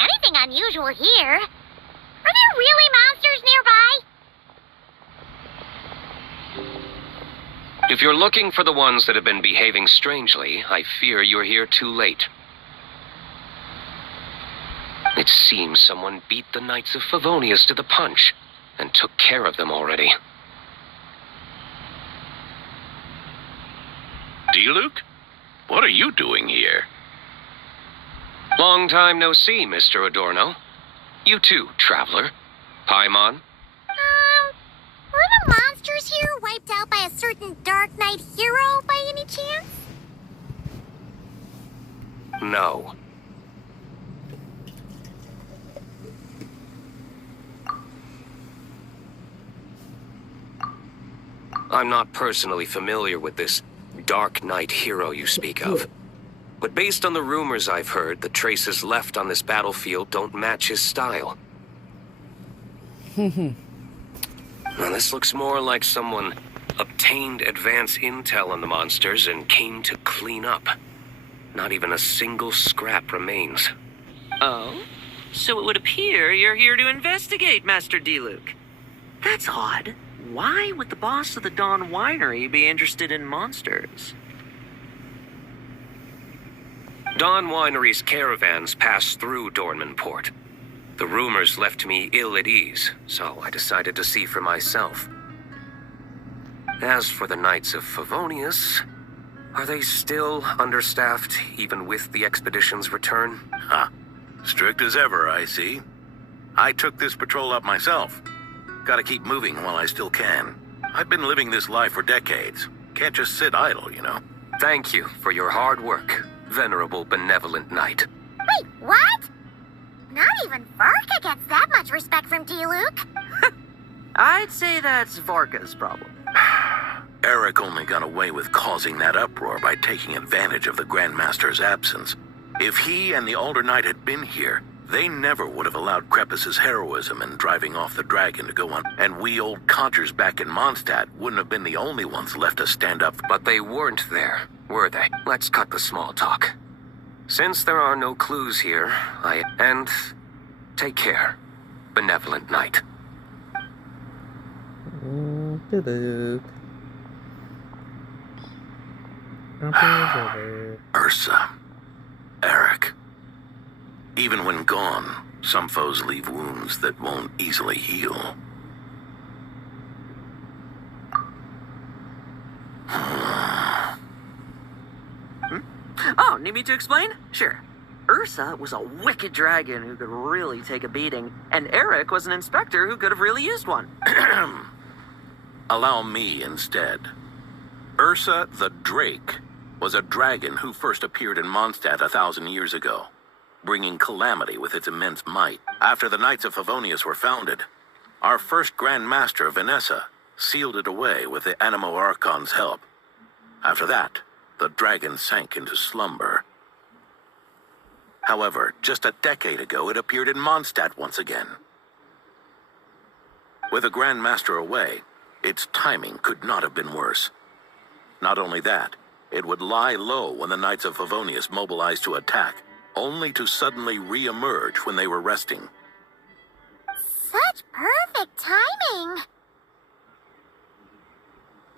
anything unusual here. Are there really monsters nearby? If you're looking for the ones that have been behaving strangely, I fear you're here too late. It seems someone beat the Knights of Favonius to the punch, and took care of them already. D-Luke? What are you doing here? Long time no see, Mr. Adorno. You too, traveler. Paimon? Were the monsters here wiped out by a certain Dark Knight hero by any chance? No. I'm not personally familiar with this Dark Knight hero you speak of. But based on the rumors I've heard, the traces left on this battlefield don't match his style. Now, this looks more like someone obtained advance intel on the monsters and came to clean up. Not even a single scrap remains. Oh? So it would appear you're here to investigate, Master D-Luke. That's odd. Why would the boss of the Dawn Winery be interested in monsters? Dawn Winery's caravans pass through Dornman Port. The rumors left me ill at ease, so I decided to see for myself. As for the Knights of Favonius, are they still understaffed even with the expedition's return? Huh. Strict as ever, I see. I took this patrol up myself. Gotta keep moving while I still can. I've been living this life for decades. Can't just sit idle, you know. Thank you for your hard work, venerable benevolent knight. Wait, what? Not even Varka gets that much respect from D-Luke. I'd say that's Varka's problem. Eric only got away with causing that uproar by taking advantage of the Grandmaster's absence. If he and the Alder Knight had been here, they never would have allowed Krepus's heroism in driving off the dragon to go on, and we old codgers back in Mondstadt wouldn't have been the only ones left to stand up. But they weren't there, were they? Let's cut the small talk. Since there are no clues here, And take care, benevolent knight. Ursa. Eric. Even when gone, some foes leave wounds that won't easily heal. Oh, need me to explain? Sure. Ursa was a wicked dragon who could really take a beating, and Eric was an inspector who could have really used one. Allow me instead. Ursa the Drake was a dragon who first appeared in Mondstadt 1,000 years ago, bringing calamity with its immense might. After the Knights of Favonius were founded, our first Grand Master, Vanessa, sealed it away with the Animo Archon's help. After that, the dragon sank into slumber. However, just a decade ago, it appeared in Mondstadt once again. With the Grand Master away, its timing could not have been worse. Not only that, it would lie low when the Knights of Favonius mobilized to attack, only to suddenly re-emerge when they were resting. Such perfect timing.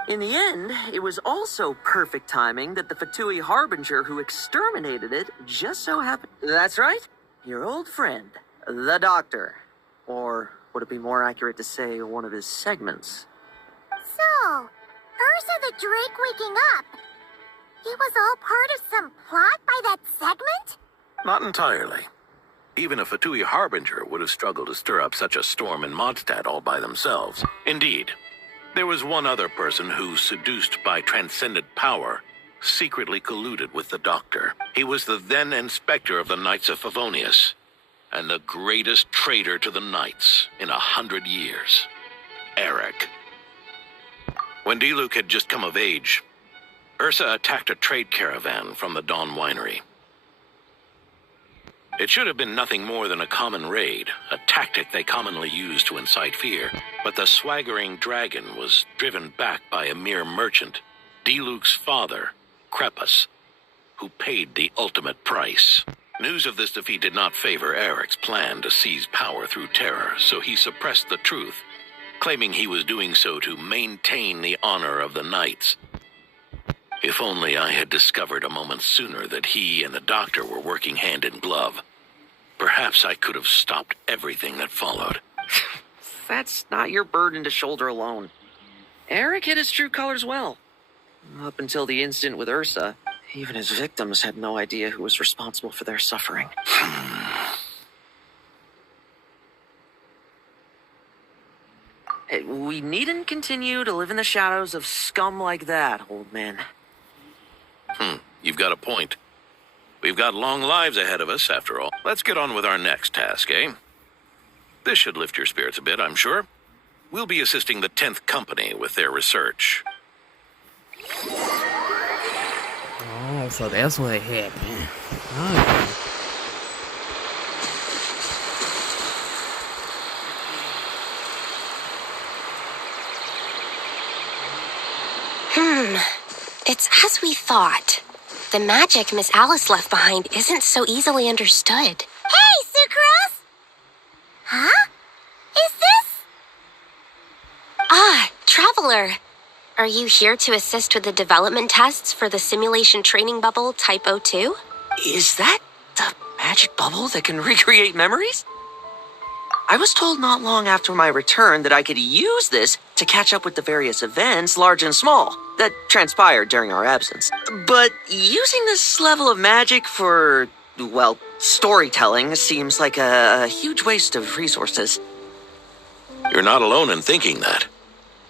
In the end, it was also perfect timing that the Fatui Harbinger who exterminated it just so happened... That's right, your old friend, the Doctor. Or would it be more accurate to say one of his segments? So, Ursa the Drake waking up. It was all part of some plot by that segment? Not entirely. Even a Fatui Harbinger would have struggled to stir up such a storm in Mondstadt all by themselves. Indeed, there was one other person who, seduced by transcendent power, secretly colluded with the Doctor. He was the then Inspector of the Knights of Favonius, and the greatest traitor to the Knights in 100 years, Eric. When D-Luke had just come of age, Ursa attacked a trade caravan from the Dawn Winery. It should have been nothing more than a common raid, a tactic they commonly use to incite fear. But the swaggering dragon was driven back by a mere merchant, D-Luke's father, Krepus, who paid the ultimate price. News of this defeat did not favor Eric's plan to seize power through terror, so he suppressed the truth, claiming he was doing so to maintain the honor of the knights. If only I had discovered a moment sooner that he and the doctor were working hand in glove. Perhaps I could have stopped everything that followed. That's not your burden to shoulder alone. Eric hid his true colors well. Up until the incident with Ursa, even his victims had no idea who was responsible for their suffering. We needn't continue to live in the shadows of scum like that, old man. You've got a point. We've got long lives ahead of us, after all. Let's get on with our next task, eh? This should lift your spirits a bit, I'm sure. We'll be assisting the 10th Company with their research. Oh, so that's what happened. Okay. It's as we thought. The magic Miss Alice left behind isn't so easily understood. Hey, Sucrose! Huh? Is this? Ah, Traveler. Are you here to assist with the development tests for the simulation training bubble Type 02? Is that the magic bubble that can recreate memories? I was told not long after my return that I could use this to catch up with the various events, large and small, that transpired during our absence. But using this level of magic for, well, storytelling seems like a huge waste of resources. You're not alone in thinking that.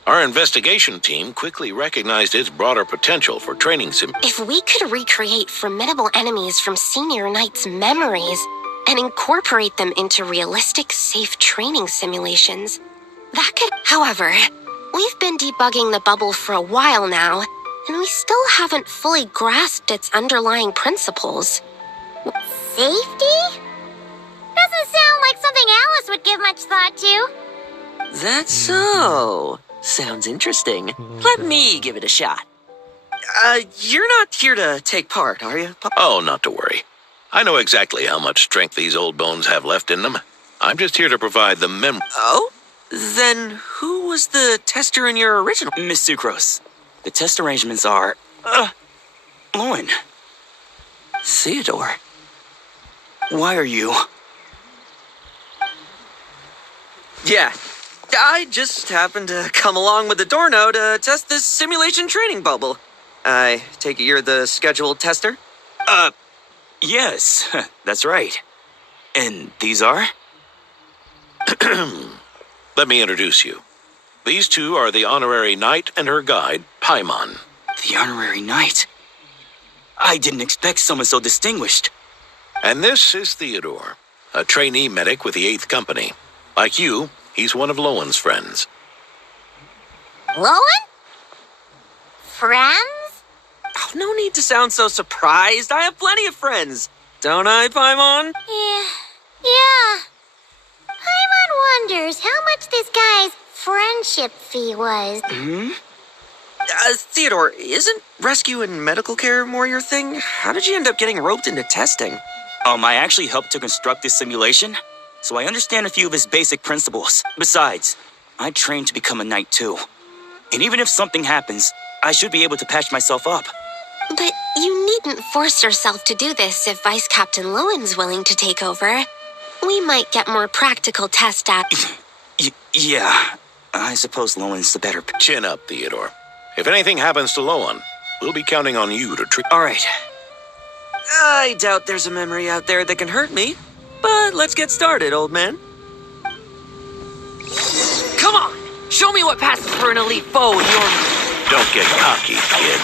Our investigation team quickly recognized its broader potential for training If we could recreate formidable enemies from Senior Knight's memories and incorporate them into realistic, safe training simulations, that could... However, we've been debugging the bubble for a while now, and we still haven't fully grasped its underlying principles. Safety? Doesn't sound like something Alice would give much thought to. That's so. Sounds interesting. Let me give it a shot. You're not here to take part, are you? Oh, not to worry. I know exactly how much strength these old bones have left in them. I'm just here to provide the Oh? Then who was the tester in your original? Miss Sucrose, the test arrangements are, LOHEN. Theodore. Why are you? Yeah, I just happened to come along with the Dorno to test this simulation training bubble. I take it you're the scheduled tester? Yes, that's right. And these are? Let me introduce you. These two are the honorary knight and her guide, Paimon. The honorary knight. I didn't expect someone so distinguished. And this is Theodore, a trainee medic with the 8th Company. Like you, he's one of Lowen's friends. Lowen? Friends? Oh, no need to sound so surprised. I have plenty of friends. Don't I, Paimon? Yeah. Paimon wonders how much this guy's friendship fee was. Theodore, isn't rescue and medical care more your thing? How did you end up getting roped into testing? I actually helped to construct this simulation, so I understand a few of its basic principles. Besides, I trained to become a knight too. And even if something happens, I should be able to patch myself up. But you needn't force yourself to do this if Vice Captain Lowen's willing to take over. We might get more practical tests at... Yeah, I suppose Lowen's the better... Chin up, Theodore. If anything happens to Lowen, we'll be counting on you to treat... All right. I doubt there's a memory out there that can hurt me, but let's get started, old man. Come on! Show me what passes for an elite foe in your... Don't get cocky, kid.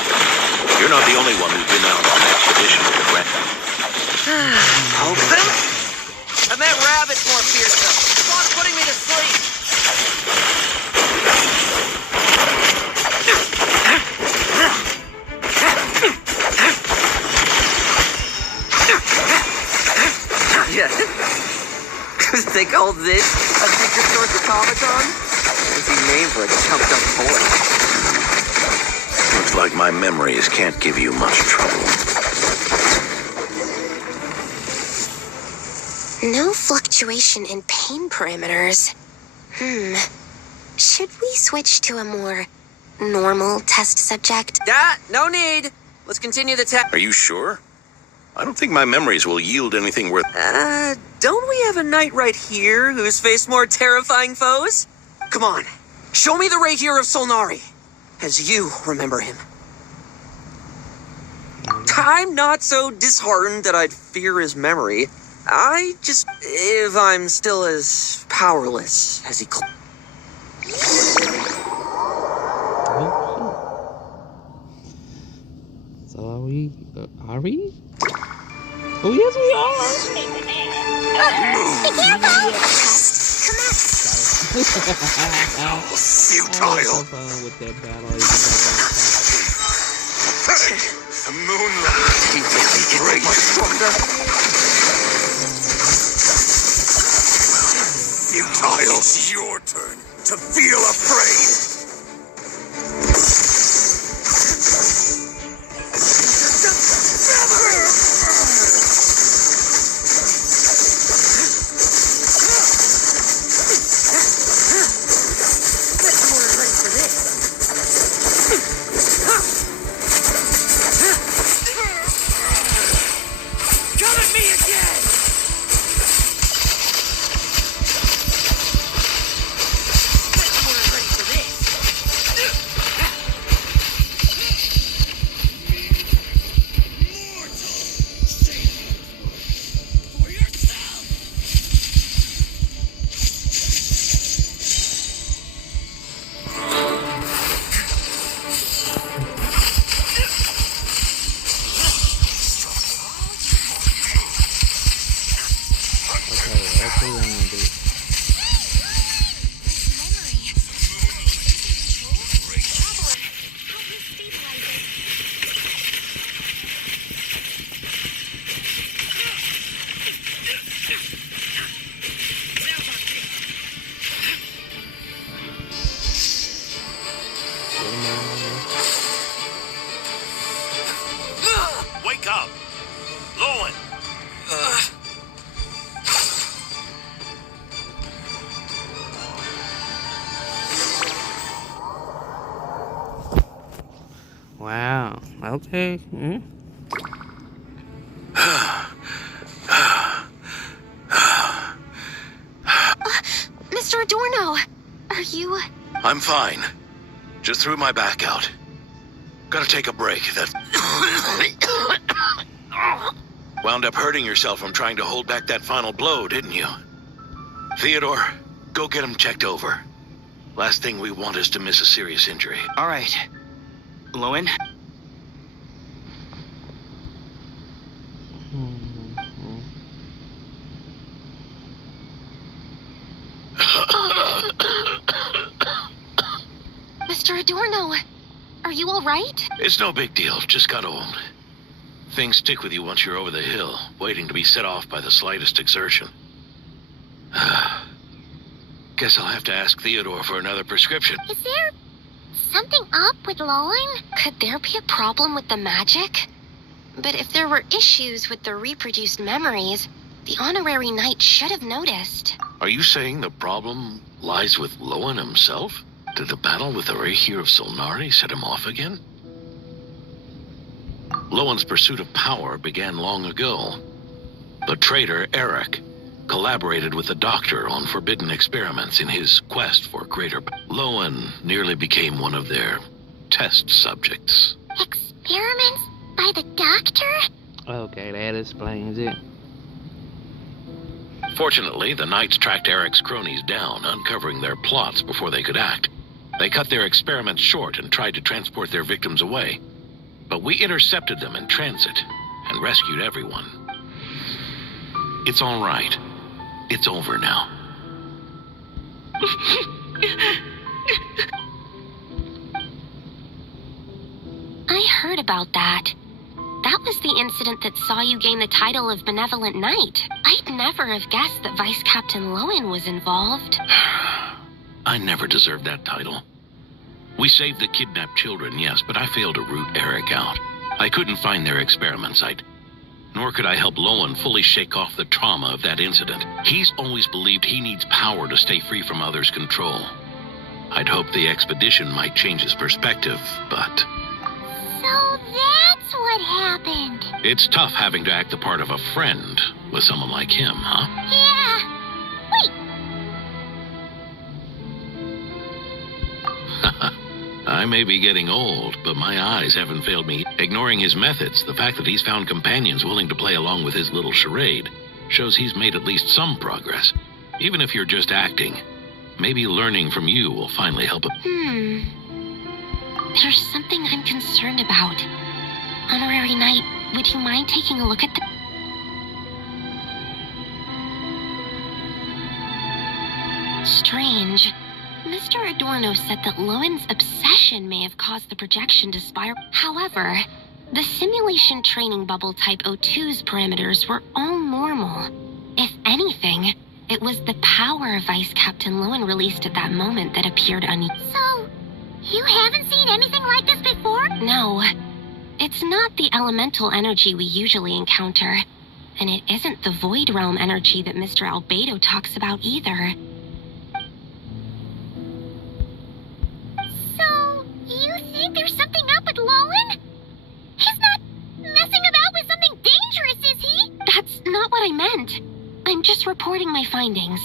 You're not the only one who's been out on expedition with Brent. Open? And that rabbit's more fearsome. It's on putting me to sleep. Yeah. They call this a secret source automaton? What's he named for a chumped up boy? Looks like my memories can't give you much trouble. No fluctuation in pain parameters. Should we switch to a more normal test subject? No need. Let's continue the test. Are you sure? I don't think my memories will yield anything worth... Don't we have a knight right here who's faced more terrifying foes? Come on, show me the Ray here of Solnari, as you remember him. I'm not so disheartened that I'd fear his memory. If I'm still as powerless as he So are we? Are we? Oh yes, we are. Futile! With that battle. The moonlight! He really get that much stronger? Futile! It's your turn to feel afraid! Wake up! Lohen! Wow. Okay. Mr. Adorno, are you... I'm fine. Just threw my back out. Gotta take a break. That wound up hurting yourself from trying to hold back that final blow, didn't you? Theodore, go get him checked over. Last thing we want is to miss a serious injury. All right. Lohen? Mr. Adorno, are you all right? It's no big deal, just got old. Things stick with you once you're over the hill, waiting to be set off by the slightest exertion. Guess I'll have to ask Theodore for another prescription. Is there something up with Lohen? Could there be a problem with the magic? But if there were issues with the reproduced memories, the honorary knight should have noticed. Are you saying the problem lies with Lohen himself? Did the battle with the Reikir of Solnari set him off again? Lohen's pursuit of power began long ago. The traitor, Eric, collaborated with the Doctor on forbidden experiments in his quest for greater... Lohen nearly became one of their test subjects. Experiments by the Doctor? Okay, that explains it. Fortunately, the Knights tracked Eric's cronies down, uncovering their plots before they could act. They cut their experiments short and tried to transport their victims away. But we intercepted them in transit and rescued everyone. It's all right. It's over now. I heard about that. That was the incident that saw you gain the title of Benevolent Knight. I'd never have guessed that Vice Captain Lohen was involved. I never deserved that title. We saved the kidnapped children, yes, but I failed to root Eric out. I couldn't find their experiments. nor could I help Lohen fully shake off the trauma of that incident. He's always believed he needs power to stay free from others' control. I'd hoped the expedition might change his perspective, but... So that's what happened. It's tough having to act the part of a friend with someone like him, huh? Yeah. Wait. I may be getting old, but my eyes haven't failed me. Ignoring his methods, the fact that he's found companions willing to play along with his little charade shows he's made at least some progress. Even if you're just acting, maybe learning from you will finally help him. There's something I'm concerned about. Honorary Knight, would you mind taking a look at the... Strange. Mr. Adorno said that Lohen's obsession may have caused the projection to spiral. However, the simulation training bubble type O2's parameters were all normal. If anything, it was the power Vice Captain Lohen released at that moment that appeared So, you haven't seen anything like this before? No, it's not the elemental energy we usually encounter, and it isn't the Void Realm energy that Mr. Albedo talks about either. So, you think there's something up with Lohen? He's not messing about with something dangerous, is he? That's not what I meant. I'm just reporting my findings.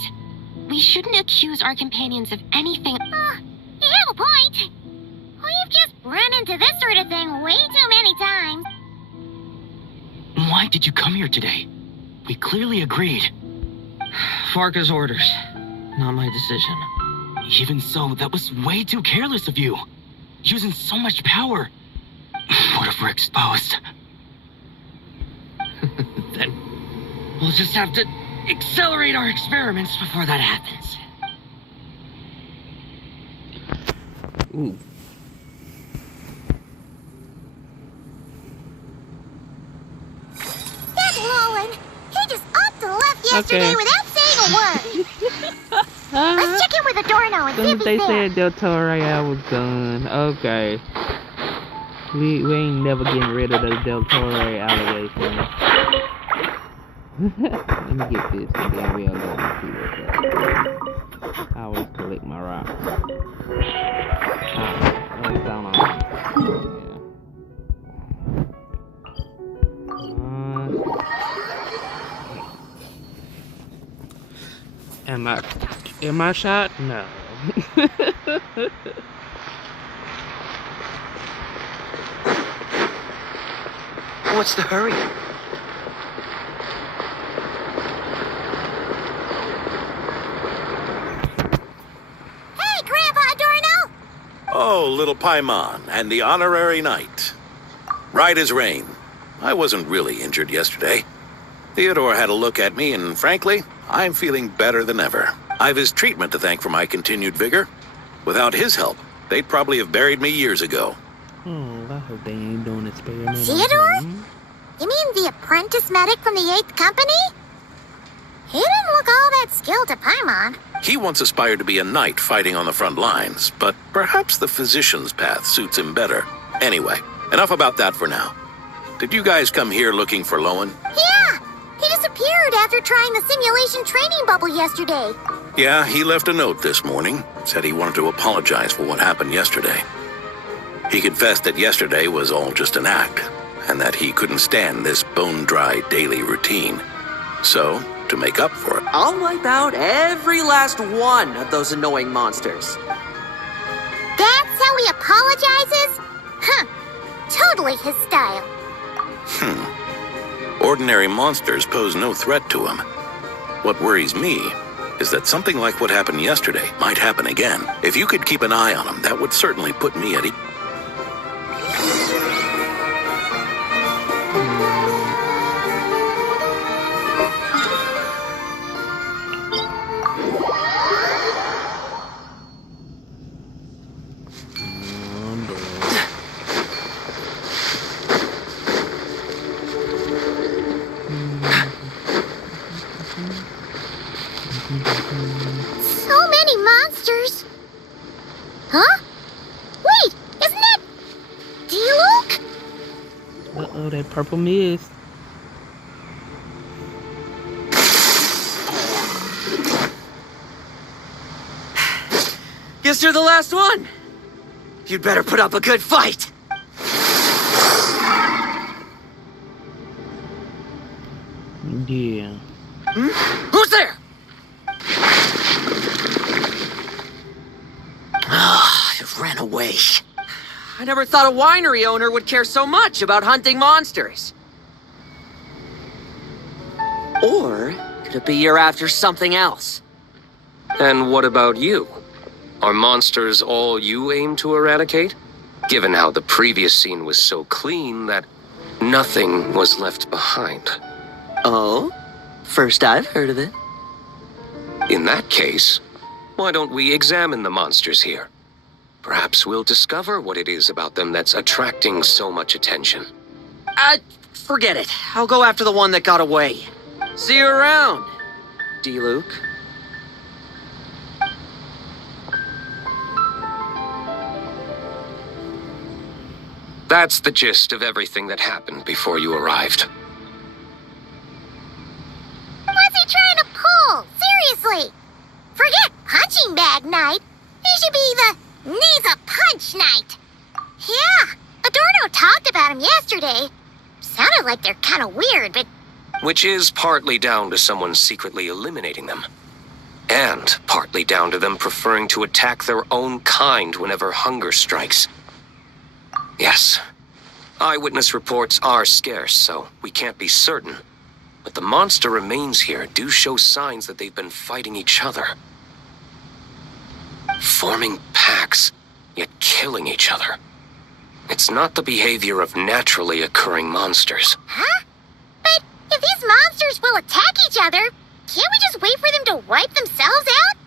We shouldn't accuse our companions of anything. You have a point. We've just run into this sort of thing way too many times. Why did you come here today? We clearly agreed. Farka's orders, not my decision. Even so, that was way too careless of you. Using so much power. What if we're exposed? Then we'll just have to accelerate our experiments before that happens. Ooh. That Lohen, he just upped and left yesterday Okay. without saying a word. Let's check in with Adorno and see if They he's there. said Del Toro Royale was done. Okay. We ain't never getting rid of the Del Toro allegations. Let me get this and then we'll go and see what's up. I always collect my rocks. Alright, down on Am I shot? No. What's the hurry? Hey, Grandpa Adorno! Oh, little Paimon and the honorary knight. Right as rain. I wasn't really injured yesterday. Theodore had a look at me, and frankly, I'm feeling better than ever. I've his treatment to thank for my continued vigor. Without his help, they'd probably have buried me years ago. I hope they ain't doing experiments. Theodore? You mean the apprentice medic from the 8th Company? He didn't look all that skilled to Paimon. He once aspired to be a knight fighting on the front lines, but perhaps the physician's path suits him better. Anyway, enough about that for now. Did you guys come here looking for Lohen? Yeah! He disappeared after trying the simulation training bubble yesterday. Yeah, he left a note this morning. Said he wanted to apologize for what happened yesterday. He confessed that yesterday was all just an act, and that he couldn't stand this bone-dry daily routine. So, to make up for it, I'll wipe out every last one of those annoying monsters. That's how he apologizes? Huh. Totally his style. ordinary monsters pose no threat to him. What worries me is that something like what happened yesterday might happen again. If you could keep an eye on him, that would certainly put me at ease. So many monsters. Huh? Wait, isn't that... D-Luke? Uh-oh, that purple mist. guess you're the last one. You'd better put up a good fight. Yeah. Who's there? It ran away. I never thought a winery owner would care so much about hunting monsters. Or could it be you're after something else? And what about you? Are monsters all you aim to eradicate? Given how the previous scene was so clean that nothing was left behind. Oh? First I've heard of it. In that case, why don't we examine the monsters here? Perhaps we'll discover what it is about them that's attracting so much attention. Forget it. I'll go after the one that got away. See you around, D-Luke. That's the gist of everything that happened before you arrived. What's he trying to pull? Seriously! Forget punching bag night. It should be the knees a punch night. Yeah, Adorno talked about him yesterday. Sounded like they're kind of weird, but... Which is partly down to someone secretly eliminating them. And partly down to them preferring to attack their own kind whenever hunger strikes. Yes, eyewitness reports are scarce, so we can't be certain. But the monster remains here do show signs that they've been fighting each other. Forming packs, yet killing each other. It's not the behavior of naturally occurring monsters. Huh? But if these monsters will attack each other, can't we just wait for them to wipe themselves out?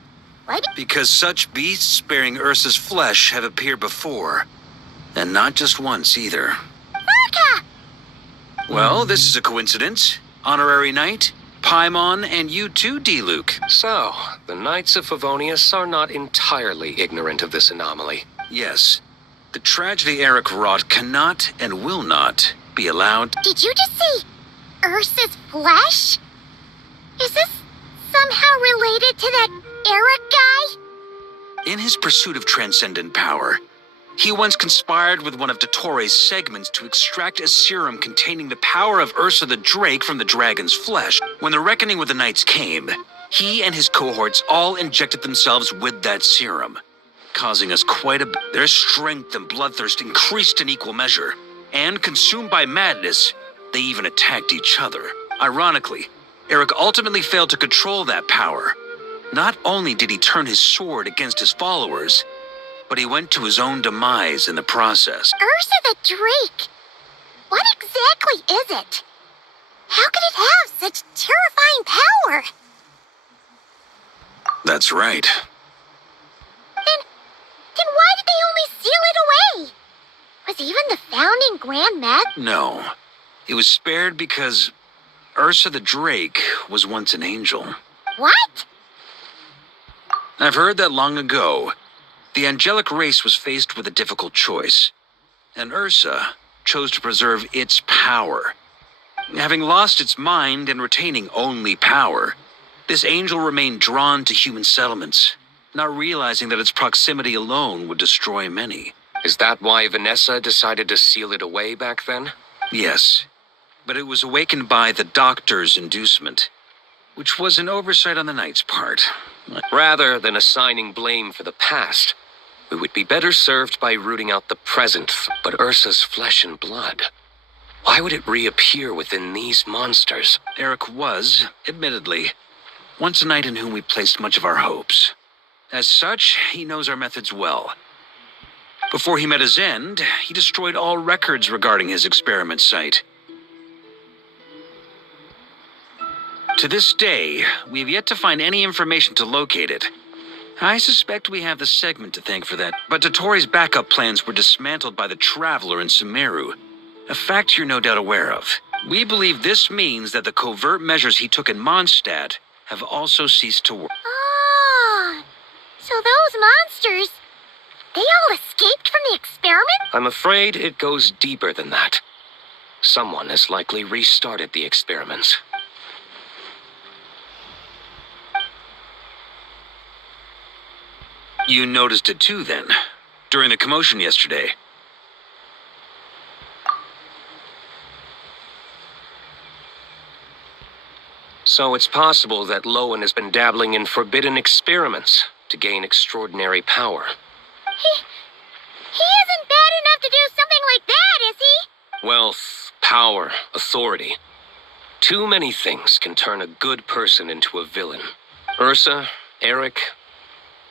Why do... Because such beasts bearing Ursa's flesh have appeared before. And not just once, either. Vorka! Well, this is a coincidence. Honorary Knight, Paimon, and you too, D-Luke. So, the Knights of Favonius are not entirely ignorant of this anomaly. Yes. The tragedy Eric wrought cannot and will not be allowed. Did you just say Ursa's flesh? Is this somehow related to that Eric guy? In his pursuit of transcendent power, he once conspired with one of Dottoro's segments to extract a serum containing the power of Ursa the Drake from the dragon's flesh. When the reckoning with the Knights came, he and his cohorts all injected themselves with that serum, causing us quite a bit. Their strength and bloodthirst increased in equal measure, and consumed by madness, they even attacked each other. Ironically, Eric ultimately failed to control that power. Not only did he turn his sword against his followers, but he went to his own demise in the process. Ursa the Drake! What exactly is it? How could it have such terrifying power? That's right. Then why did they only seal it away? Was even the founding Grand Mag... No. It was spared because Ursa the Drake was once an angel. What? I've heard that long ago, the angelic race was faced with a difficult choice, and Ursa chose to preserve its power. Having lost its mind and retaining only power, this angel remained drawn to human settlements, not realizing that its proximity alone would destroy many. Is that why Vanessa decided to seal it away back then? Yes, but it was awakened by the doctor's inducement, which was an oversight on the Knight's part. Rather than assigning blame for the past, we would be better served by rooting out the present, but Ursa's flesh and blood. Why would it reappear within these monsters? Eric was, admittedly, once a knight in whom we placed much of our hopes. As such, he knows our methods well. Before he met his end, he destroyed all records regarding his experiment site. To this day, we have yet to find any information to locate it. I suspect we have the segment to thank for that, but Dottoro's backup plans were dismantled by the Traveler in Sumeru, a fact you're no doubt aware of. We believe this means that the covert measures he took in Mondstadt have also ceased to work. Ah, so those monsters, they all escaped from the experiment? I'm afraid it goes deeper than that. Someone has likely restarted the experiments. You noticed it too, then, during the commotion yesterday. So it's possible that Lohen has been dabbling in forbidden experiments to gain extraordinary power. He isn't bad enough to do something like that, is he? Wealth, power, authority. Too many things can turn a good person into a villain. Ursa, Eric,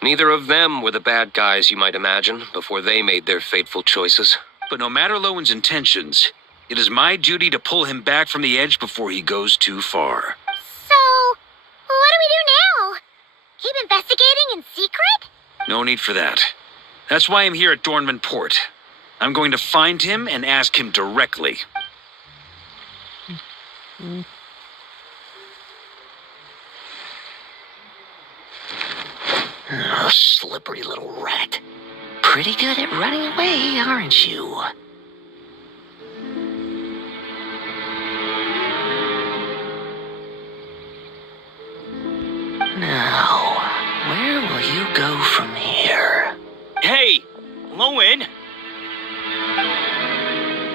neither of them were the bad guys you might imagine before they made their fateful choices. But no matter Lowen's intentions, it is my duty to pull him back from the edge before he goes too far. So, what do we do now? Keep investigating in secret? No need for that. That's why I'm here at Dornman Port. I'm going to find him and ask him directly. Oh, slippery little rat. Pretty good at running away, aren't you? Now, where will you go from here? Hey, Lohen!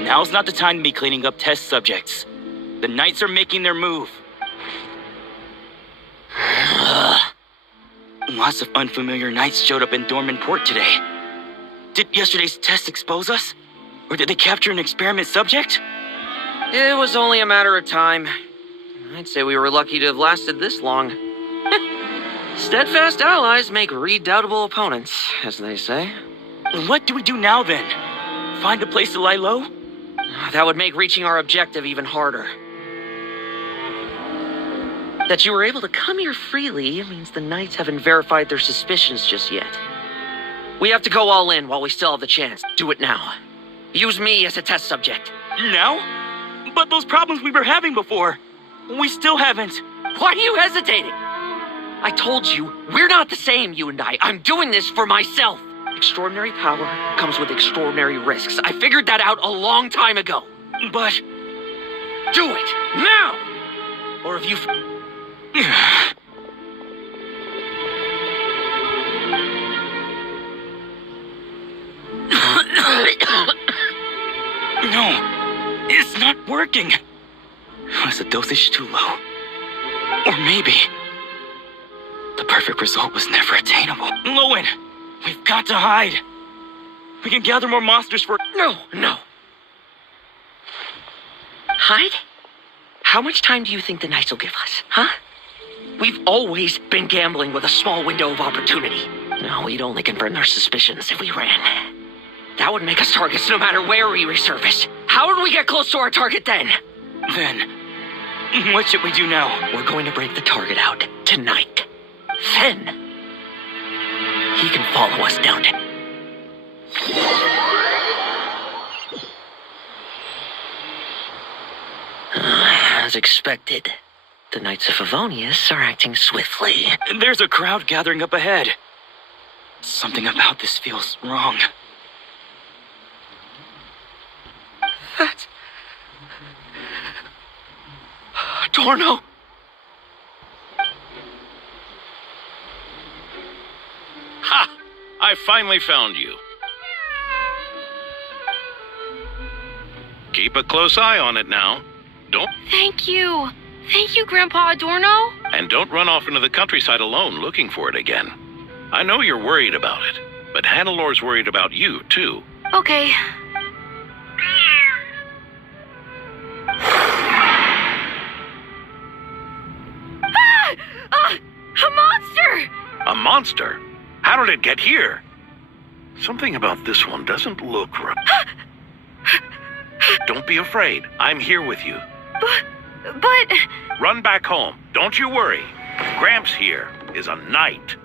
Now's not the time to be cleaning up test subjects. The Knights are making their move. Lots of unfamiliar Knights showed up in Dornman Port today. Did yesterday's test expose us? Or did they capture an experiment subject? It was only a matter of time. I'd say we were lucky to have lasted this long. Steadfast allies make redoubtable opponents, as they say. What do we do now then? Find a place to lie low? That would make reaching our objective even harder. That you were able to come here freely means the Knights haven't verified their suspicions just yet. We have to go all in while we still have the chance. Do it now. Use me as a test subject. Now? But those problems we were having before, we still haven't. Why are you hesitating? I told you, we're not the same, you and I. I'm doing this for myself. Extraordinary power comes with extraordinary risks. I figured that out a long time ago. But... do it, now! Or if you... No, it's not working. Was the dosage too low? Or maybe the perfect result was never attainable. Lohen, we've got to hide. We can gather more monsters for... No. Hide? How much time do you think the Knights will give us, huh? We've always been gambling with a small window of opportunity. No, we'd only confirm their suspicions if we ran. That would make us targets no matter where we resurface. How would we get close to our target then? Then, what should we do now? We're going to break the target out tonight. Then, he can follow us down to... As expected, the Knights of Favonius are acting swiftly. There's a crowd gathering up ahead. Something about this feels wrong. That's... Dorno! Ha! I finally found you. Keep a close eye on it now. Don't... Thank you. Thank you, Grandpa Adorno. And don't run off into the countryside alone looking for it again. I know you're worried about it, but Hannelor's worried about you, too. Okay. A monster! A monster? How did it get here? Something about this one doesn't look right. Don't be afraid. I'm here with you. But... Run back home. Don't you worry. Gramps here is a knight.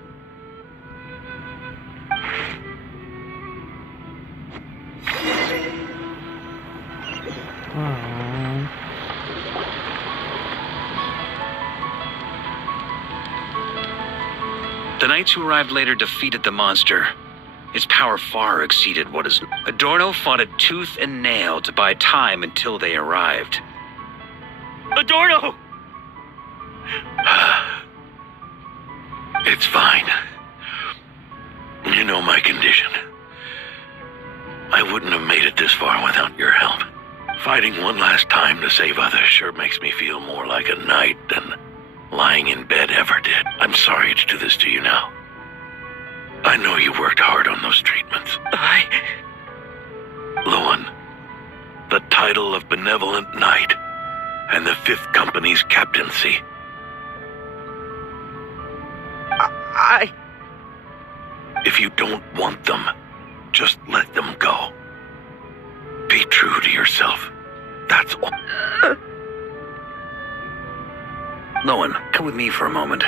The knights who arrived later defeated the monster. Its power far exceeded what is... Adorno fought it tooth and nail to buy time until they arrived. Adorno! It's fine. You know my condition. I wouldn't have made it this far without your help. Fighting one last time to save others sure makes me feel more like a knight than lying in bed ever did. I'm sorry to do this to you now. I know you worked hard on those treatments. Lohen, the title of Benevolent Knight and the 5th Company's captaincy. If you don't want them, just let them go. Be true to yourself. That's all. Lohen, come with me for a moment.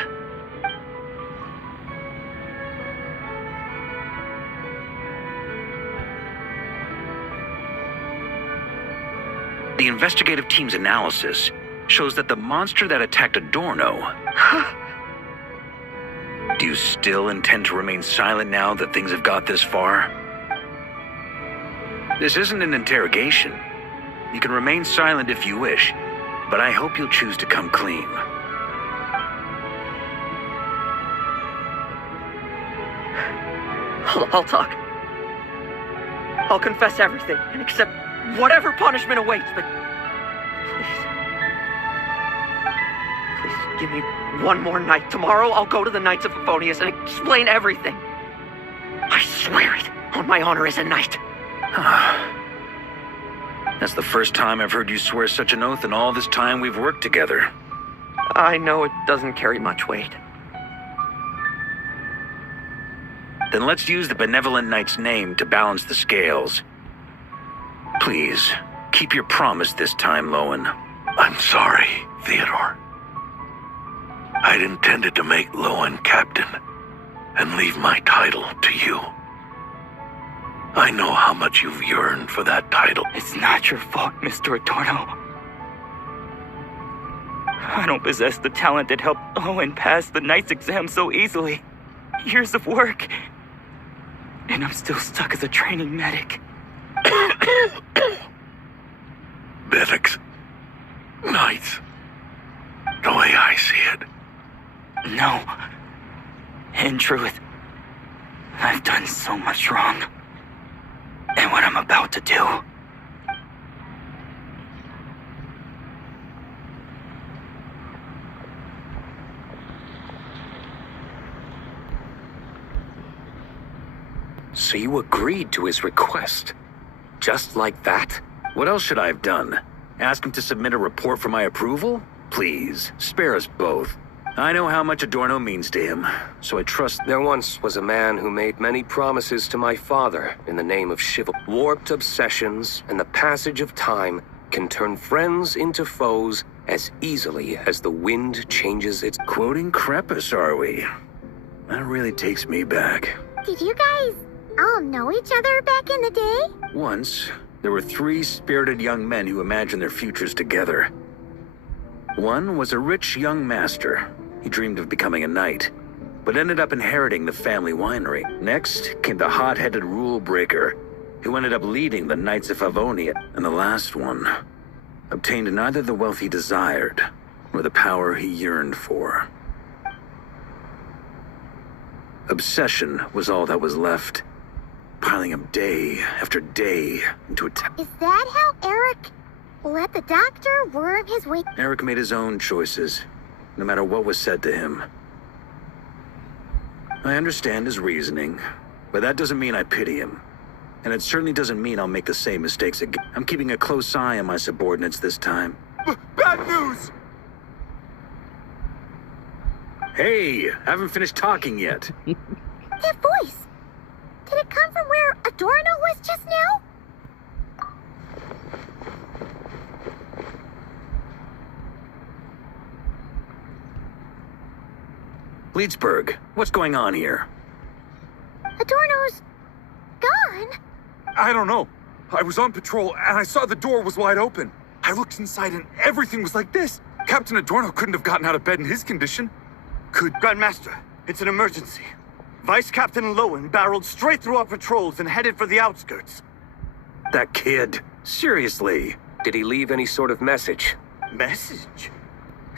The investigative team's analysis shows that the monster that attacked Adorno... Do you still intend to remain silent now that things have got this far? This isn't an interrogation. You can remain silent if you wish, but I hope you'll choose to come clean. I'll talk. I'll confess everything and accept whatever punishment awaits, but please give me one more night. Tomorrow I'll go to the Knights of Favonius and explain everything. I swear it on my honor as a knight. That's the first time I've heard you swear such an oath in all this time we've worked together. I know it doesn't carry much weight. Then let's use the Benevolent Knight's name to balance the scales. Please, keep your promise this time, Lohen. I'm sorry, Theodore. I'd intended to make Lohen captain and leave my title to you. I know how much you've yearned for that title. It's not your fault, Mr. Adorno. I don't possess the talent that helped Owen pass the Knight's exam so easily. Years of work. And I'm still stuck as a training medic. Medics. Knights. The way I see it. No. In truth, I've done so much wrong. And what I'm about to do. So you agreed to his request? Just like that? What else should I have done? Ask him to submit a report for my approval? Please, spare us both. I know how much Adorno means to him, so I trust... There once was a man who made many promises to my father in the name of chivalry. Warped obsessions and the passage of time can turn friends into foes as easily as the wind changes its... Quoting Crepus, are we? That really takes me back. Did you guys all know each other back in the day? Once, there were 3 spirited young men who imagined their futures together. One was a rich young master. He dreamed of becoming a knight, but ended up inheriting the family winery. Next came the hot-headed rule breaker, who ended up leading the Knights of Favonia. And the last one obtained neither the wealth he desired, nor the power he yearned for. Obsession was all that was left, piling up day after day into a... Is that how Eric let the doctor worm his way? Eric made his own choices, no matter what was said to him. I understand his reasoning, but that doesn't mean I pity him. And it certainly doesn't mean I'll make the same mistakes again. I'm keeping a close eye on my subordinates this time. Bad news! Hey, haven't finished talking yet. That voice! Did it come from where Adorno was just now? Leedsburg, what's going on here? Adorno's gone. I don't know. I was on patrol and I saw the door was wide open. I looked inside and everything was like this. Captain Adorno couldn't have gotten out of bed in his condition. Grandmaster, it's an emergency. Vice Captain Lohen barreled straight through our patrols and headed for the outskirts. That kid, seriously. Did he leave any sort of message? Message?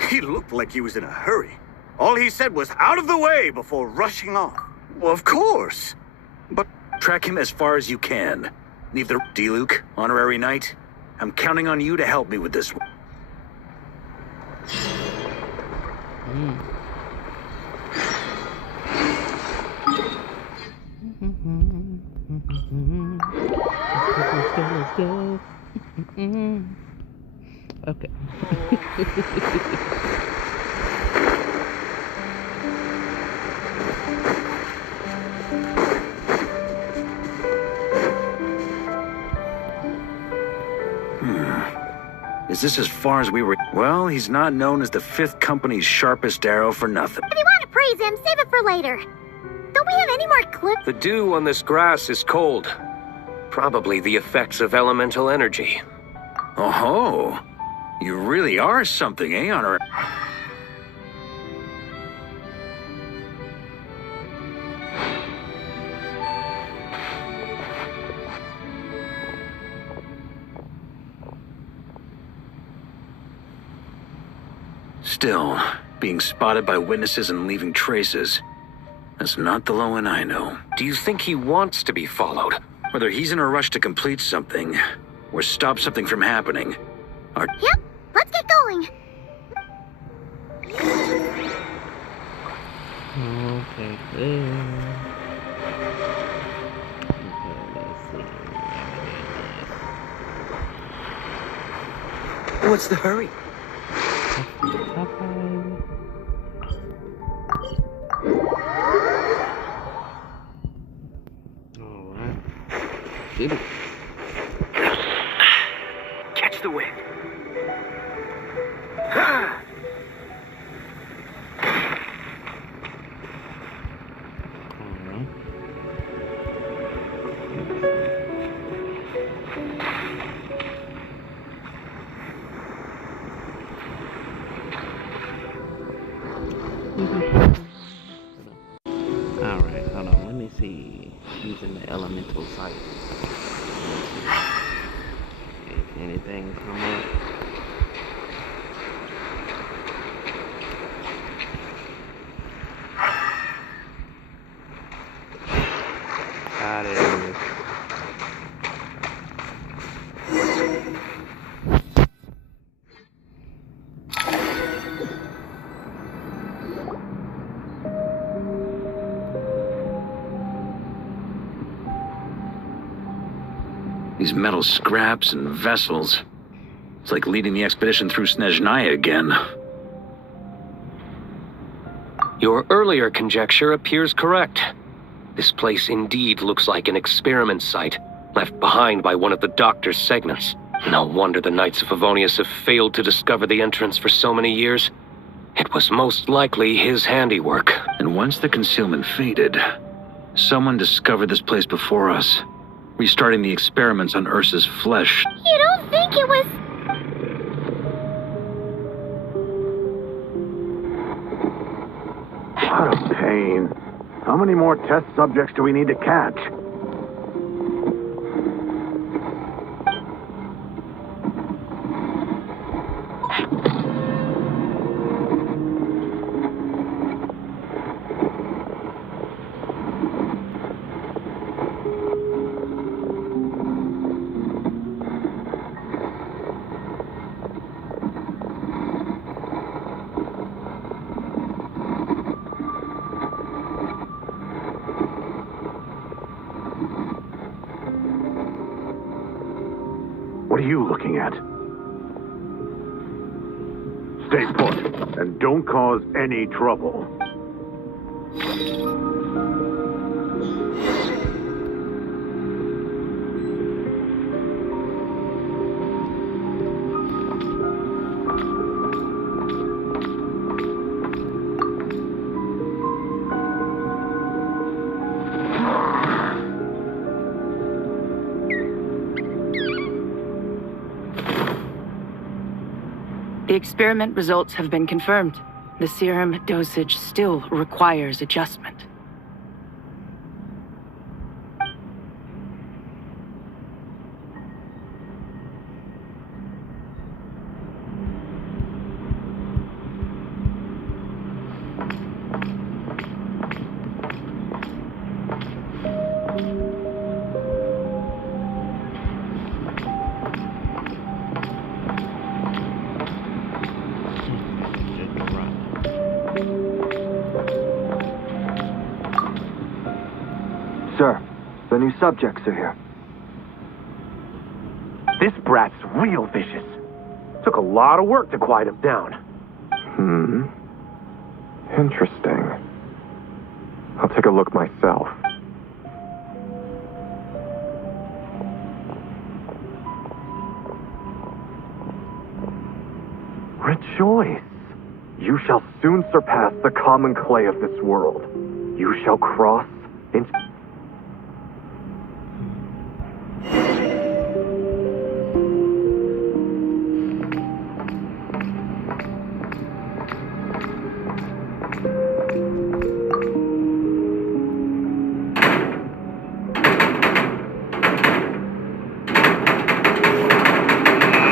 He looked like he was in a hurry. All he said was out of the way before rushing off. Well, of course. But track him as far as you can. Leave the D-Luke, honorary knight. I'm counting on you to help me with this one. Let's go. Okay. Is this as far as we were? Well, he's not known as the 5th Company's sharpest arrow for nothing. If you want to praise him, save it for later. Don't we have any more clues? The dew on this grass is cold. Probably the effects of elemental energy. Oh, you really are something, eh, Honor? Still, being spotted by witnesses and leaving traces. That's not the Lohen I know. Do you think he wants to be followed? Whether he's in a rush to complete something, or stop something from happening, or... Yep, let's get going. Okay, clear. Okay, let's see. What's the hurry? Alright. Did it. Catch the wind. Alright, hold on, let me see. Using the elemental sight. If anything come up. Ah, there it is. These metal scraps and vessels. It's like leading the expedition through Snezhnaya again. Your earlier conjecture appears correct. This place indeed looks like an experiment site, left behind by one of the Doctor's segments. No wonder the Knights of Favonius have failed to discover the entrance for so many years. It was most likely his handiwork. And once the concealment faded, someone discovered this place before us, restarting the experiments on Ursa's flesh. You don't think it was... What a pain. How many more test subjects do we need to catch? What are you looking at? Stay put, and don't cause any trouble. The experiment results have been confirmed. The serum dosage still requires adjustment. the new subjects are here. This brat's real vicious. Took a lot of work to quiet him down. Interesting. I'll take a look myself. Rejoice! You shall soon surpass the common clay of this world. You shall cross into...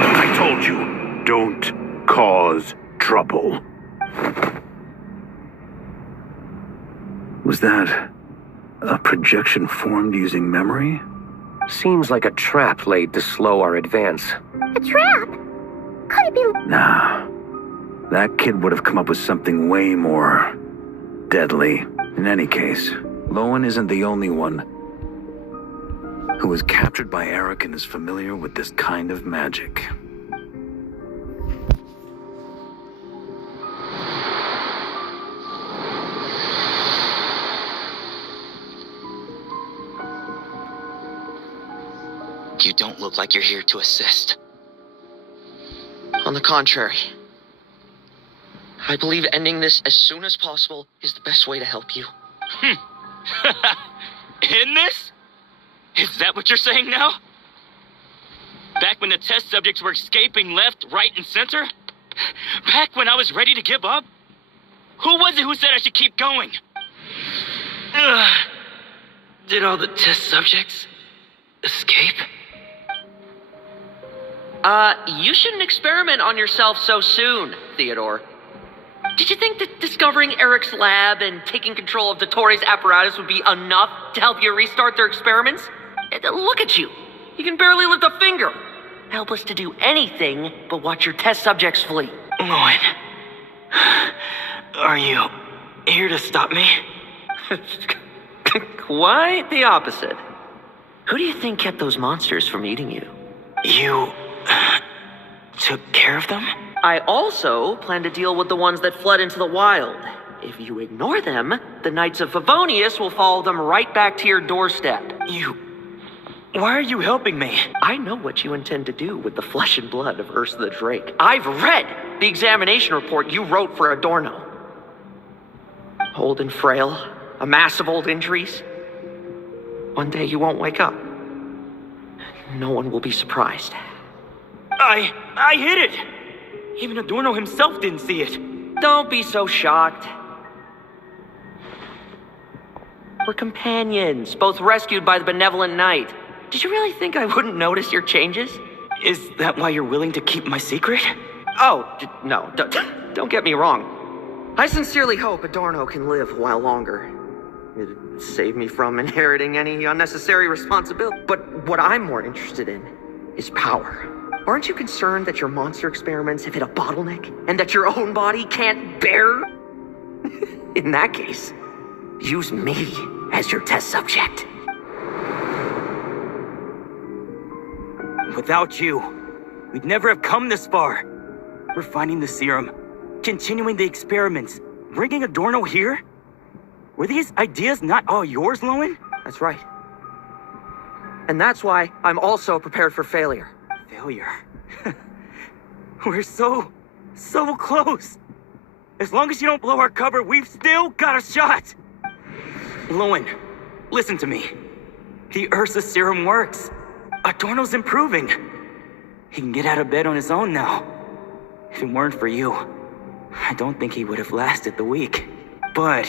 I told you, don't cause trouble. Was that a projection formed using memory? Seems like a trap laid to slow our advance. A trap? Could it be... Nah. That kid would have come up with something way more deadly. In any case, Lohen isn't the only one who was captured by Eric and is familiar with this kind of magic. You don't look like you're here to assist. On the contrary, I believe ending this as soon as possible is the best way to help you. In this? Is that what you're saying now? Back when the test subjects were escaping left, right, and center? Back when I was ready to give up? Who was it who said I should keep going? Did all the test subjects escape? You shouldn't experiment on yourself so soon, Theodore. Did you think that discovering Eric's lab and taking control of Dottores' apparatus would be enough to help you restart their experiments? Look at you. You can barely lift a finger. Helpless to do anything but watch your test subjects flee. Lohen, are you here to stop me? Quite the opposite. Who do you think kept those monsters from eating you? You took care of them? I also plan to deal with the ones that fled into the wild. If you ignore them, the Knights of Favonius will follow them right back to your doorstep. Why are you helping me? I know what you intend to do with the flesh and blood of Ursa the Drake. I've read the examination report you wrote for Adorno. Old and frail, a mass of old injuries. One day you won't wake up. No one will be surprised. I hid it! Even Adorno himself didn't see it. Don't be so shocked. We're companions, both rescued by the benevolent knight. Did you really think I wouldn't notice your changes? Is that why you're willing to keep my secret? Oh, no, don't get me wrong. I sincerely hope Adorno can live a while longer. It'd save me from inheriting any unnecessary responsibility. But what I'm more interested in is power. Aren't you concerned that your monster experiments have hit a bottleneck and that your own body can't bear? In that case, use me as your test subject. Without you, we'd never have come this far. We're finding the serum, continuing the experiments, bringing Adorno here? Were these ideas not all yours, Lohen? That's right. And that's why I'm also prepared for failure. Failure? We're so close. As long as you don't blow our cover, we've still got a shot. Lohen, listen to me. The Ursa serum works. Adorno's improving. He can get out of bed on his own now. If it weren't for you, I don't think he would have lasted the week. But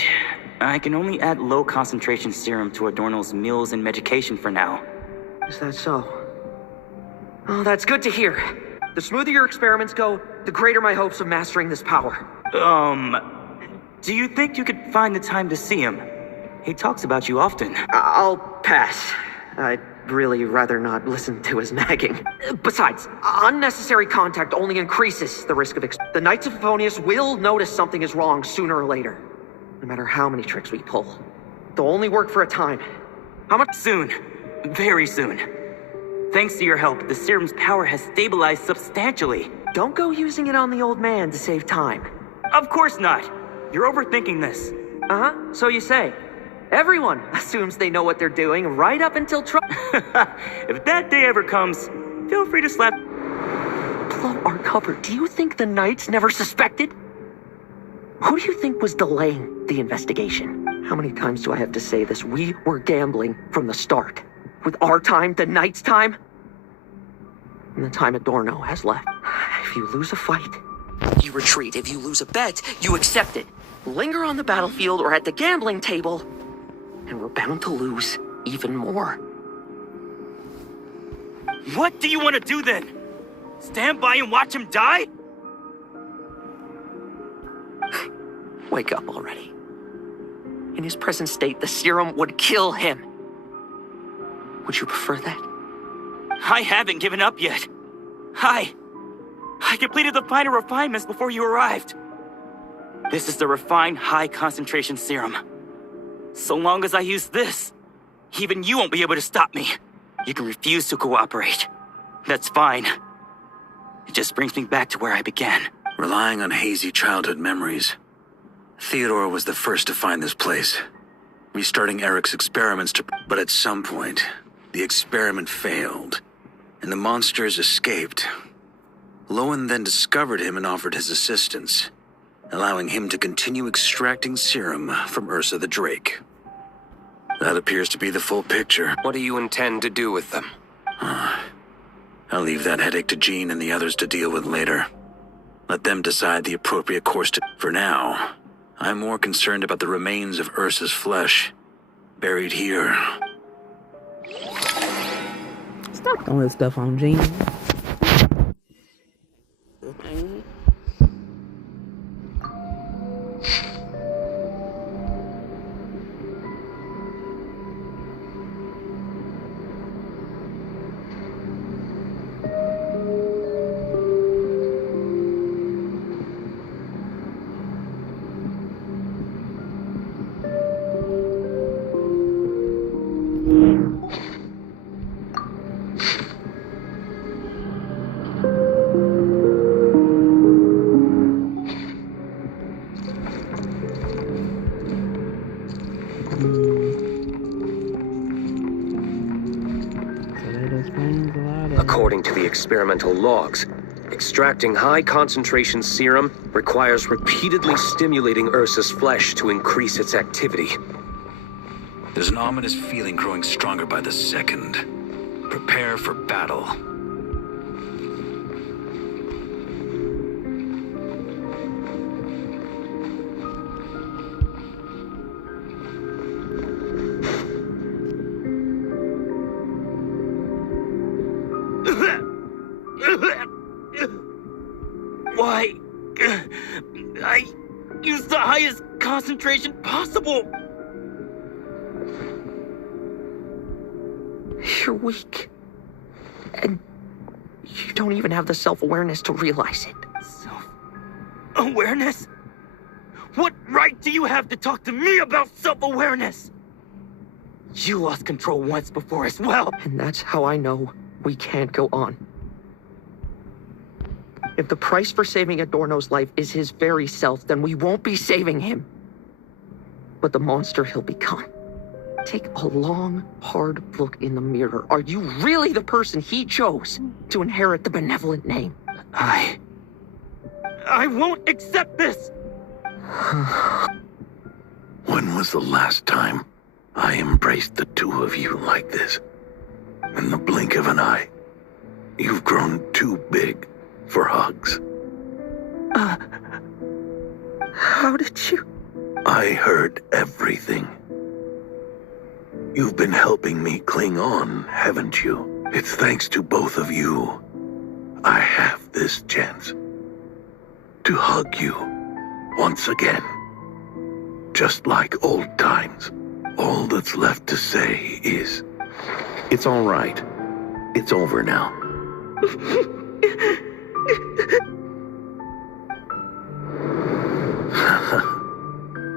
I can only add low concentration serum to Adorno's meals and medication for now. Is that so? Oh, that's good to hear. The smoother your experiments go, the greater my hopes of mastering this power. Do you think you could find the time to see him? He talks about you often. I'll pass. I'd really rather not listen to his nagging. Besides, unnecessary contact only increases the risk of the Knights of Favonius will notice something is wrong sooner or later. No matter how many tricks we pull. They'll only work for a time. How much? Soon. Very soon. Thanks to your help, the serum's power has stabilized substantially. Don't go using it on the old man to save time. Of course not. You're overthinking this. Uh-huh, so you say. Everyone assumes they know what they're doing right up until If that day ever comes, feel free to slap... Blow our cover. Do you think the Knights never suspected? Who do you think was delaying the investigation? How many times do I have to say this? We were gambling from the start. With our time, the Knights' time, and the time Adorno has left. If you lose a fight, you retreat. If you lose a bet, you accept it. Linger on the battlefield or at the gambling table, and we're bound to lose even more. What do you want to do then? Stand by and watch him die? Wake up already. In his present state, the serum would kill him. Would you prefer that? I haven't given up yet. I completed the final refinements before you arrived. This is the refined high-concentration serum. So long as I use this, even you won't be able to stop me. You can refuse to cooperate. That's fine. It just brings me back to where I began. Relying on hazy childhood memories, Theodore was the first to find this place. Restarting Eric's experiments But at some point, the experiment failed, and the monsters escaped. Lohen then discovered him and offered his assistance, allowing him to continue extracting serum from Ursa the Drake. That appears to be the full picture. What do you intend to do with them? I'll leave that headache to Jean and the others to deal with later. Let them decide the appropriate course to... For now, I'm more concerned about the remains of Ursa's flesh, buried here. Stop throwing this stuff on Jean. According to the experimental logs, extracting high-concentration serum requires repeatedly stimulating Ursa's flesh to increase its activity. There's an ominous feeling growing stronger by the second. Prepare for battle. Why? I used the highest concentration possible. You're weak. And you don't even have the self-awareness to realize it. Self-awareness? What right do you have to talk to me about self-awareness? You lost control once before as well. And that's how I know we can't go on. If the price for saving Adorno's life is his very self, then we won't be saving him, but the monster he'll become. Take a long, hard look in the mirror. Are you really the person he chose to inherit the benevolent name? I won't accept this! When was the last time I embraced the two of you like this? In the blink of an eye. You've grown too big for hugs. How did you? I heard everything. You've been helping me cling on, haven't you? It's thanks to both of you I have this chance to hug you once again. Just like old times. All that's left to say is, it's all right. It's over now.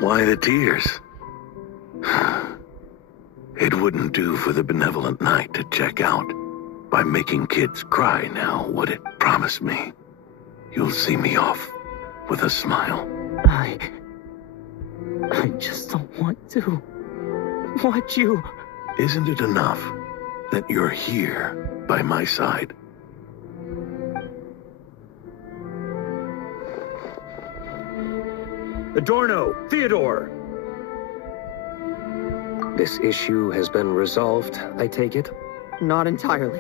Why the tears? It wouldn't do for the benevolent knight to check out by making kids cry now, would it? Promise me you'll see me off with a smile. I just don't want to. Want you. Isn't it enough that you're here by my side? Adorno, Theodore! This issue has been resolved, I take it? Not entirely.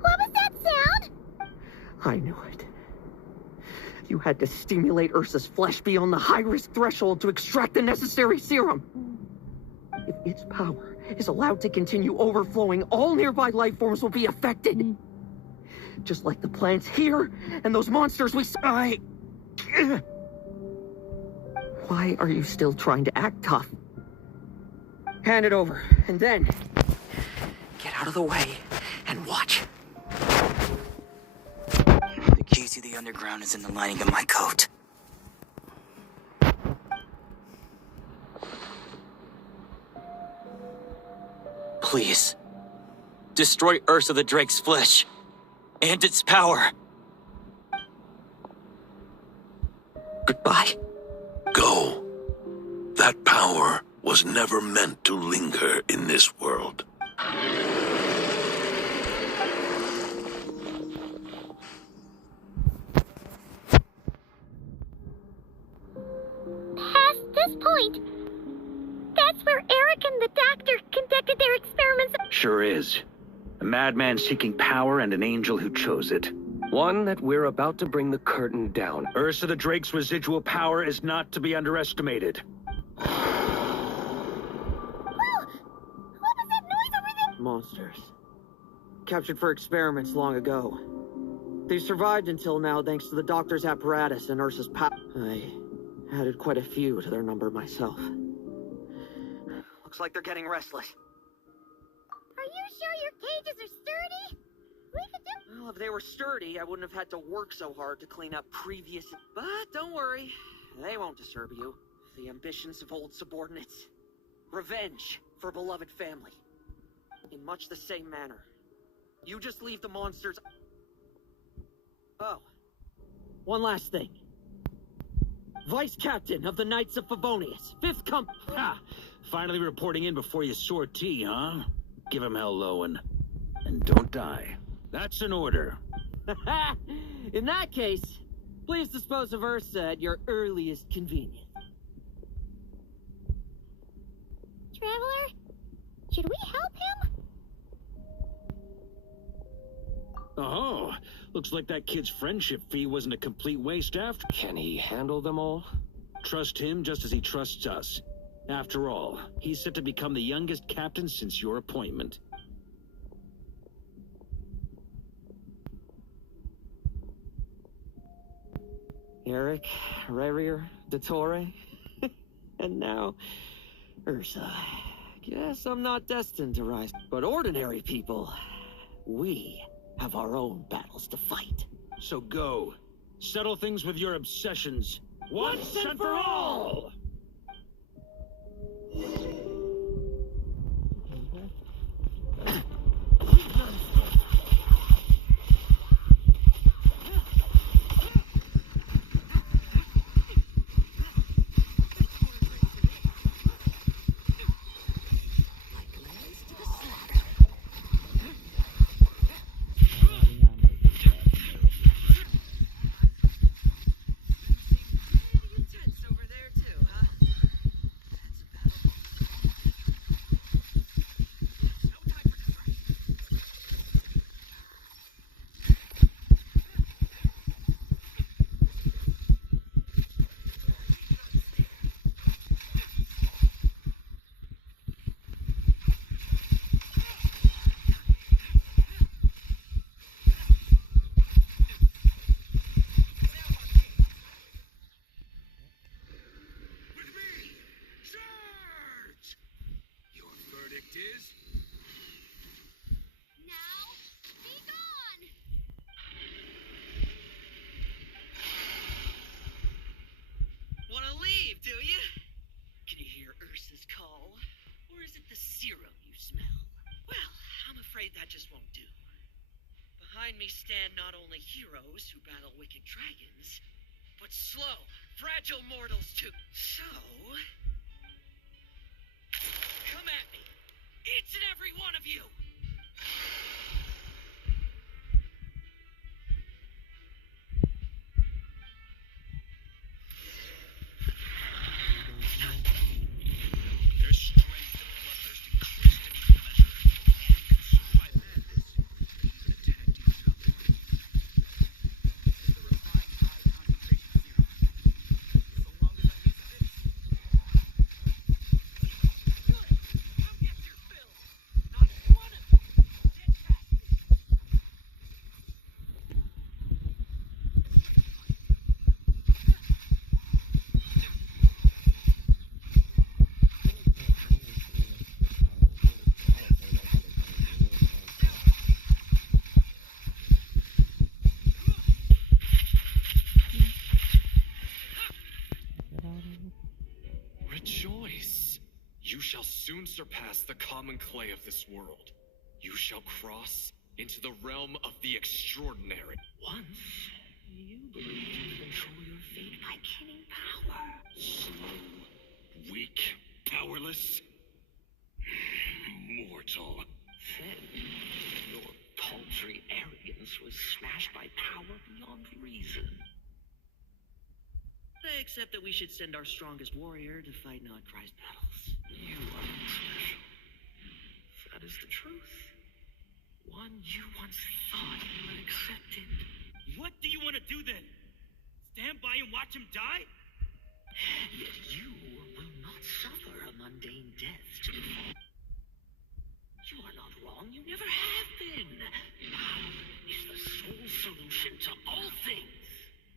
What was that sound? I knew it. You had to stimulate Ursa's flesh beyond the high-risk threshold to extract the necessary serum. If its power is allowed to continue overflowing, all nearby life forms will be affected. Just like the plants here and those monsters we saw. Why are you still trying to act tough? Hand it over, and then get out of the way and watch. The key to the underground is in the lining of my coat. Please, destroy Ursa the Drake's flesh and its power. Goodbye. Go. That power was never meant to linger in this world. Past this point, that's where Eric and the doctor conducted their experiments. Sure is. A madman seeking power and an angel who chose it. One that we're about to bring the curtain down. Ursa the Drake's residual power is not to be underestimated. Monsters. Captured for experiments long ago. They survived until now thanks to the doctor's apparatus and Ursa's power. I added quite a few to their number myself. Looks like they're getting restless. Are you sure your cages are sturdy? We could do... Well, if they were sturdy, I wouldn't have had to work so hard to clean up previous... But don't worry, they won't disturb you. The ambitions of old subordinates. Revenge for beloved family. In much the same manner. You just leave the monsters... Oh. One last thing. Vice Captain of the Knights of Favonius. 5th Comp... Ha! Finally reporting in before you sortie, huh? Give him hell, Lohen. And don't die. That's an order. In that case, please dispose of Ursa at your earliest convenience. Traveler, should we help him? Oh, looks like that kid's friendship fee wasn't a complete waste after. Can he handle them all? Trust him just as he trusts us. After all, he's set to become the youngest captain since your appointment. Eric, Rerir, Dottore, and now Ursa. Guess I'm not destined to rise. But ordinary people, we have our own battles to fight. So go. Settle things with your obsessions. Once and for all! serum you smell. Well, I'm afraid that just won't do. Behind me stand not only heroes who battle wicked dragons, but slow, fragile mortals too. So, come at me, each and every one of you! Their strength and bloodthirst increased in equal measure, and consumed by madness, even attacked each other. The refined high concentration serum. So long as I'm using this. Good! I'll get your fill! Not one of you! Dead past me! Rejoice! You shall soon surpass the common clay of this world. You shall cross into the realm of the extraordinary. Once, you believed you could control your fate by killing power. Slow, weak, powerless, mortal. Then, your paltry arrogance was smashed by power beyond reason. I accept that we should send our strongest warrior to fight Nodcry's battles. You are not special. That is the truth. One you once thought you accepted. What do you want to do then? Stand by and watch him die? Yet you will not suffer a mundane death to defeat. You are not wrong. You never have been. Power is the sole solution to all things.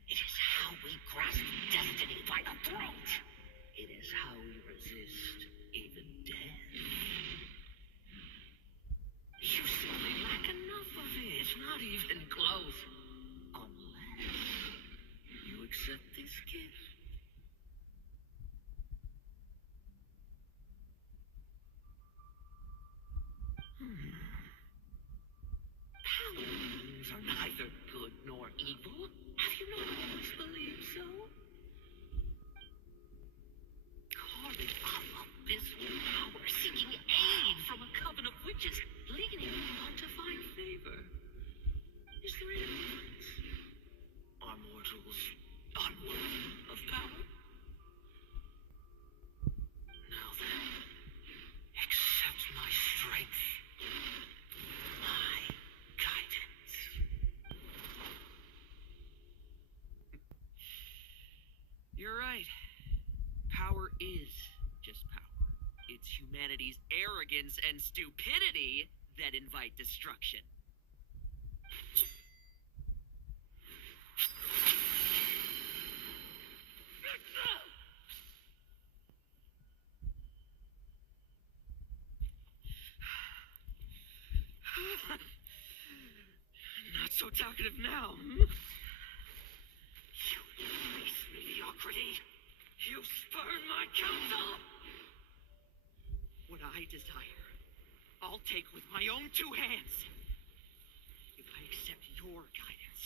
It is how we grasp destiny by the throat. It is how we resist even death. You simply lack enough of it, not even close. Unless you accept this gift. Paladins are neither good nor evil. Have you not always believed so? Carving up abysmal power, seeking aid from a coven of witches, leading on to find favor. Is there any difference? Are mortals unworthy of power? Now then, accept my strength, my guidance. You're right. Power is just power. It's humanity's arrogance and stupidity that invite destruction. Not so talkative now, hmm? You embrace mediocrity. You spurn my counsel. What I desire, I'll take with my own two hands. If I accept your guidance,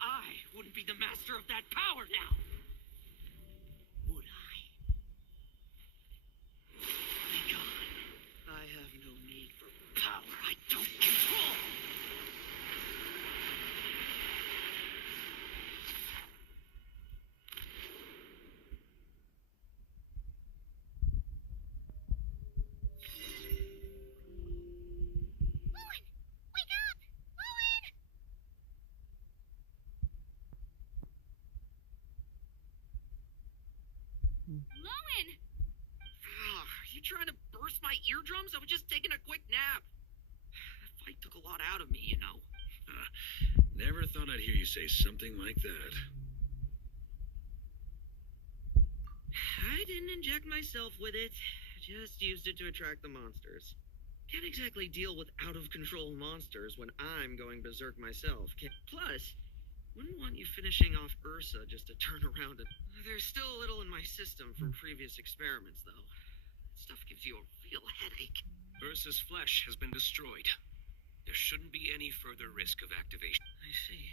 I wouldn't be the master of that power now. Would I? Be gone. I have no need for power I don't control. Lohen! Are you trying to burst my eardrums? I was just taking a quick nap. That fight took a lot out of me, you know. Never thought I'd hear you say something like that. I didn't inject myself with it. Just used it to attract the monsters. Can't exactly deal with out-of-control monsters when I'm going berserk myself. Plus, wouldn't want you finishing off Ursa just to turn around and... There's still a little in my system from previous experiments, though. That stuff gives you a real headache. Ursa's flesh has been destroyed. There shouldn't be any further risk of activation. I see.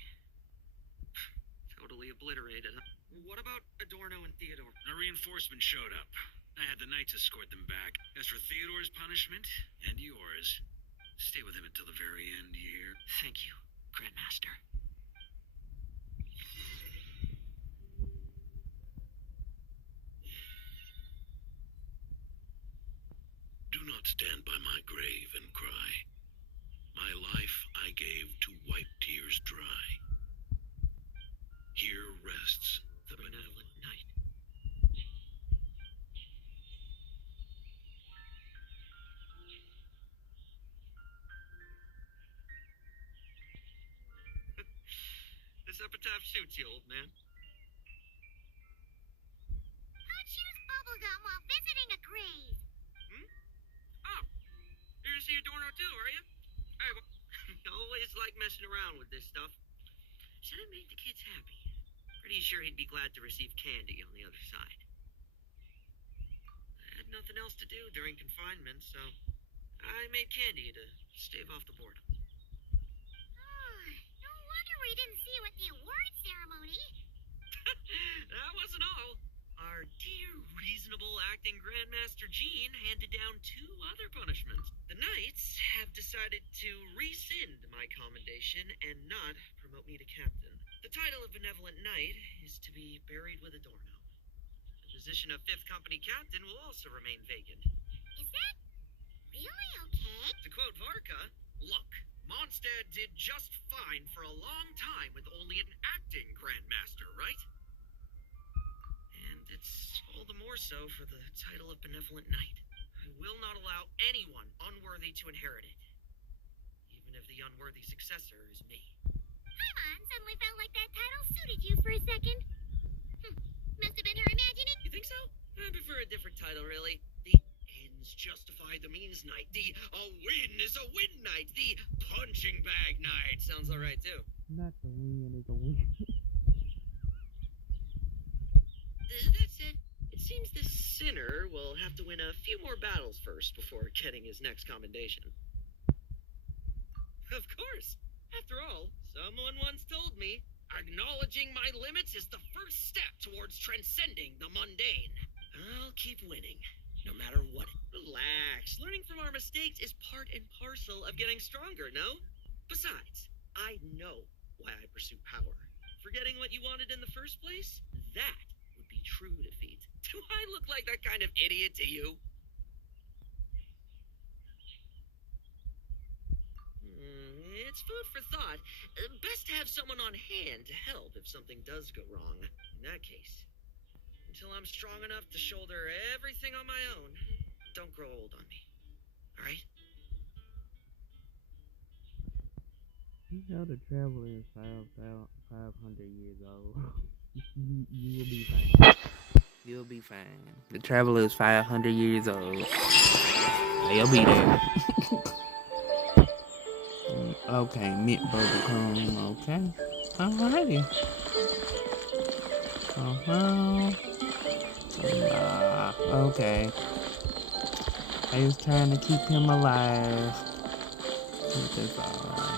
Totally obliterated. What about Adorno and Theodore? A reinforcement showed up. I had the knights escort them back. As for Theodore's punishment, and yours, stay with him until the very end, you hear? Thank you, Grandmaster. Do not stand by my grave and cry. My life I gave to wipe tears dry. Here rests the benevolent knight. This epitaph suits you, old man. Who'd choose bubblegum while visiting a grave? Oh, you're to see Adorno too, are you? Alright, well, always like messing around with this stuff. Should have made the kids happy. Pretty sure he'd be glad to receive candy on the other side. I had nothing else to do during confinement, so I made candy to stave off the boredom. No wonder we didn't see you at the award ceremony. That wasn't all. Our dear, reasonable acting Grandmaster Jean handed down 2 other punishments. The Knights have decided to rescind my commendation and not promote me to captain. The title of Benevolent Knight is to be buried with Adorno. The position of 5th Company Captain will also remain vacant. Is that really okay? To quote Varka, look, Mondstadt did just fine for a long time with only an acting Grandmaster, right? And it's all the more so for the title of Benevolent Knight. I will not allow anyone unworthy to inherit it, even if the unworthy successor is me. Paimon suddenly felt like that title suited you for a second. Must have been her imagining. You think so? I prefer a different title, really. The ends justify the means knight. The a win is a win knight. The punching bag knight. Sounds alright, too. Not the win is a win. That said, it seems the sinner will have to win a few more battles first before getting his next commendation. Of course. After all, someone once told me, acknowledging my limits is the first step towards transcending the mundane. I'll keep winning, no matter what. Relax. Learning from our mistakes is part and parcel of getting stronger, no? Besides, I know why I pursue power. Forgetting what you wanted in the first place? That would be true defeat. Do I look like that kind of idiot to you? It's food for thought. Best to have someone on hand to help if something does go wrong. In that case, until I'm strong enough to shoulder everything on my own, don't grow old on me. Alright? You know the traveler is 500 years old. You will be fine. You'll be fine. The traveler is 500 years old. They'll be there. Okay, mint bubblegum. Okay. Alrighty. Okay. I was trying to keep him alive. That's alright.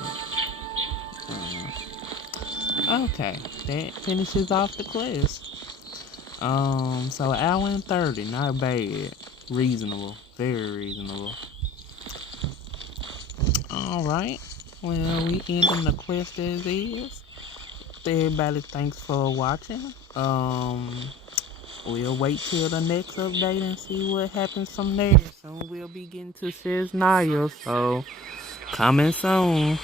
Okay, that finishes off the quest. So an hour and 30, not bad. Reasonable, very reasonable. Alright, well, we ending the quest as is. Everybody, thanks for watching. We'll wait till the next update and see what happens from there. Soon we'll be getting to Cisnaya, so coming soon.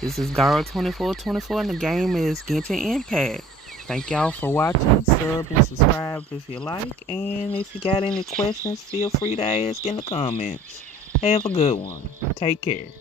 This is Garo2424 and the game is Genshinimpact. Thank y'all for watching. Sub and subscribe if you like. And if you got any questions, feel free to ask in the comments. Have a good one. Take care.